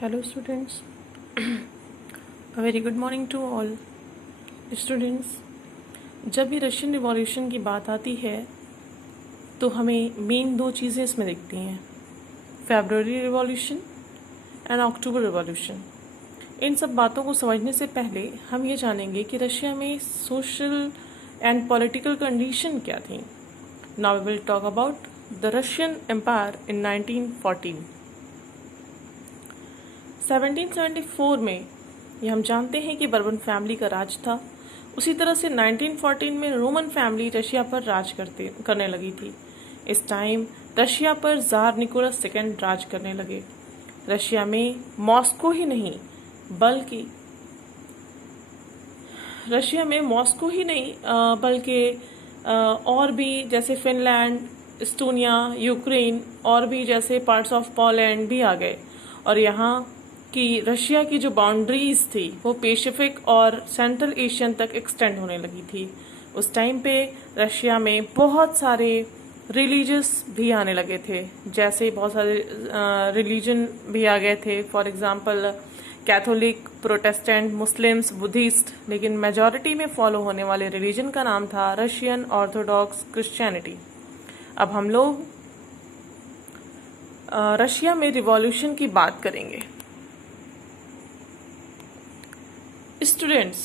Hello students, a very good morning to all students। जब भी Russian revolution की बात आती है तो हमें मेन दो चीज़ें इसमें दिखती हैं, February revolution and October revolution. इन सब बातों को समझने से पहले हम ये जानेंगे कि रशिया में सोशल एंड पॉलिटिकल कंडीशन क्या थी। Now we will talk about the Russian empire in 1914। 1774 में ये हम जानते हैं कि बर्बन फैमिली का राज था। उसी तरह से 1914 में रोमन फैमिली रशिया पर राज करने लगी थी। इस टाइम रशिया पर ज़ार निकोलस सेकेंड राज करने लगे। रशिया में मॉस्को ही नहीं बल्कि और भी जैसे फिनलैंड, एस्टोनिया, यूक्रेन और भी जैसे पार्ट्स ऑफ पोलैंड भी आ गए। और यहाँ कि रशिया की जो बाउंड्रीज थी वो पैसिफिक और सेंट्रल एशियन तक एक्सटेंड होने लगी थी। उस टाइम पे रशिया में बहुत सारे रिलीजियस भी आने लगे थे, जैसे बहुत सारे रिलीजन भी आ गए थे। For example Catholic, Protestant, Muslims, Buddhist, लेकिन मेजॉरिटी में फॉलो होने वाले रिलीजन का नाम था रशियन ऑर्थोडॉक्स क्रिश्चियनिटी। अब हम लोग रशिया में रिवॉल्यूशन की बात करेंगे। स्टूडेंट्स,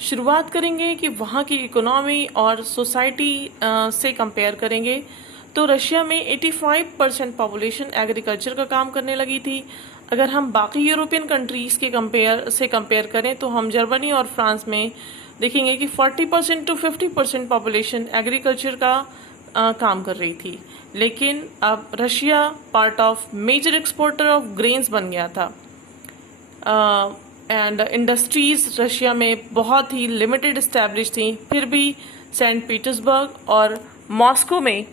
शुरुआत करेंगे कि वहाँ की इकोनॉमी और सोसाइटी से कंपेयर करेंगे। तो रशिया में 85% पॉपुलेशन एग्रीकल्चर का काम करने लगी थी। अगर हम बाकी यूरोपियन कंट्रीज़ के कंपेयर करें तो हम जर्मनी और फ्रांस में देखेंगे कि 40% to 50% पॉपुलेशन एग्रीकल्चर का काम कर रही थी। लेकिन अब Russia part of major exporter of grains बन गया था। एंड इंडस्ट्रीज रशिया में बहुत ही लिमिटेड इस्टेब्लिश थी। फिर भी सेंट पीटर्सबर्ग और मॉस्को में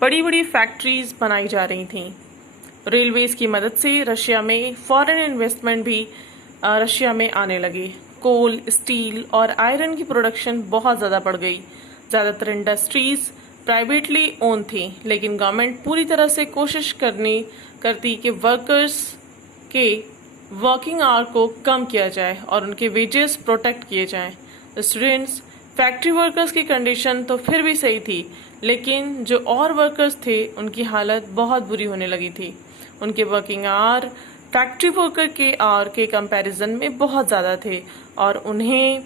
बड़ी बड़ी फैक्ट्रीज बनाई जा रही थीं। रेलवेज की मदद से रशिया में फॉरेन इन्वेस्टमेंट भी रशिया में आने लगे। कोल, स्टील और आयरन की प्रोडक्शन बहुत ज़्यादा बढ़ गई। ज़्यादातर इंडस्ट्रीज प्राइवेटली ओन थी, लेकिन गवर्नमेंट पूरी तरह से कोशिश करती कि वर्कर्स के वर्किंग आवर को कम किया जाए और उनके वेजेस प्रोटेक्ट किए जाएं। स्टूडेंट्स, फैक्ट्री वर्कर्स की कंडीशन तो फिर भी सही थी, लेकिन जो और वर्कर्स थे उनकी हालत बहुत बुरी होने लगी थी। उनके वर्किंग आवर फैक्ट्री वर्कर के आवर के कंपैरिजन में बहुत ज़्यादा थे और उन्हें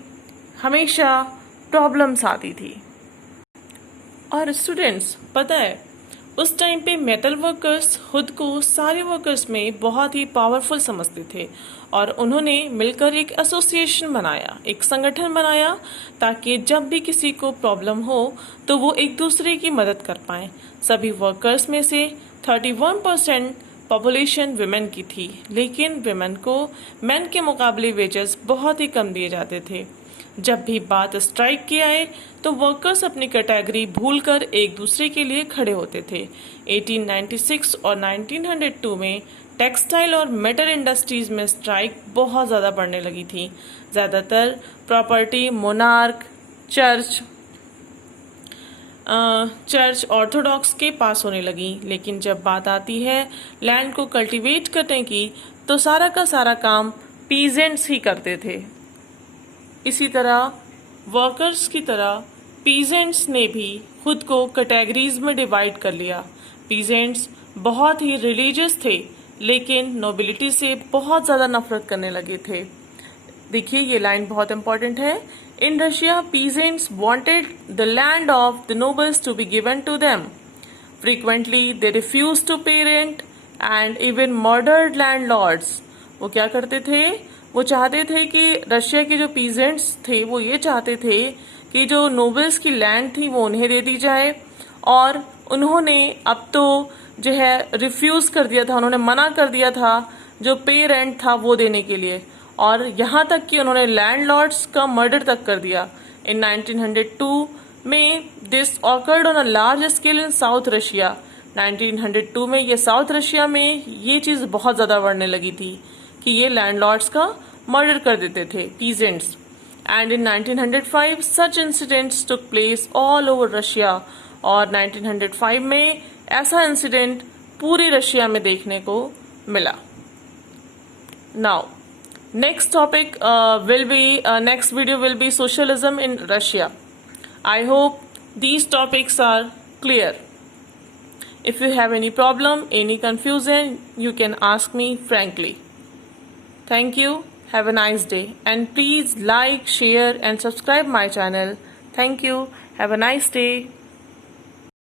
हमेशा प्रॉब्लम्स आती थी। और स्टूडेंट्स, पता है उस टाइम पे मेटल वर्कर्स खुद को सारे वर्कर्स में बहुत ही पावरफुल समझते थे और उन्होंने मिलकर एक एसोसिएशन बनाया, एक संगठन बनाया, ताकि जब भी किसी को प्रॉब्लम हो तो वो एक दूसरे की मदद कर पाएं। सभी वर्कर्स में से 31% पॉपुलेशन विमेन की थी, लेकिन विमेन को मेन के मुकाबले वेजेस बहुत ही कम दिए जाते थे। जब भी बात स्ट्राइक की आए तो वर्कर्स अपनी कैटेगरी भूलकर एक दूसरे के लिए खड़े होते थे। 1896 और 1902 में टेक्सटाइल और मेटल इंडस्ट्रीज में स्ट्राइक बहुत ज़्यादा बढ़ने लगी थी। ज़्यादातर प्रॉपर्टी मोनार्क, चर्च ऑर्थोडॉक्स के पास होने लगी। लेकिन जब बात आती है लैंड को कल्टीवेट करने की तो सारा का सारा काम पीजेंट्स ही करते थे। इसी तरह वर्कर्स की तरह पीजेंट्स ने भी खुद को कैटेगरीज में डिवाइड कर लिया। पीजेंट्स बहुत ही रिलीजियस थे, लेकिन नोबिलिटी से बहुत ज़्यादा नफरत करने लगे थे। देखिए, ये लाइन बहुत इंपॉर्टेंट है। In Russia peasants wanted the land of the nobles to be given to them. Frequently they refuse to pay rent and even murdered landlords. वो क्या करते थे? वो चाहते थे कि रशिया के जो पीजेंट्स थे वो ये चाहते थे कि जो नोबल्स की लैंड थी वो उन्हें दे दी जाए, और उन्होंने अब तो जो है रिफ्यूज कर दिया था, उन्होंने मना कर दिया था जो पे रेंट था वो देने के लिए, और यहाँ तक कि उन्होंने लैंडलॉर्ड्स का मर्डर तक कर दिया। इन 1902 में this awkward on a large scale in south Russia. 1902 में ये साउथ रशिया में ये चीज़ बहुत ज़्यादा बढ़ने लगी थी कि ये लैंडलॉर्ड्स का मर्डर कर देते थे peasants. And in 1905 such incidents took place all over Russia. और 1905 में ऐसा इंसिडेंट पूरी रशिया में देखने को मिला। Now next topic next video will be socialism in Russia. I hope these topics are clear. If you have any problem, any confusion, you can ask me frankly. Thank you. Have a nice day. And please like, share and subscribe my channel. Thank you. Have a nice day.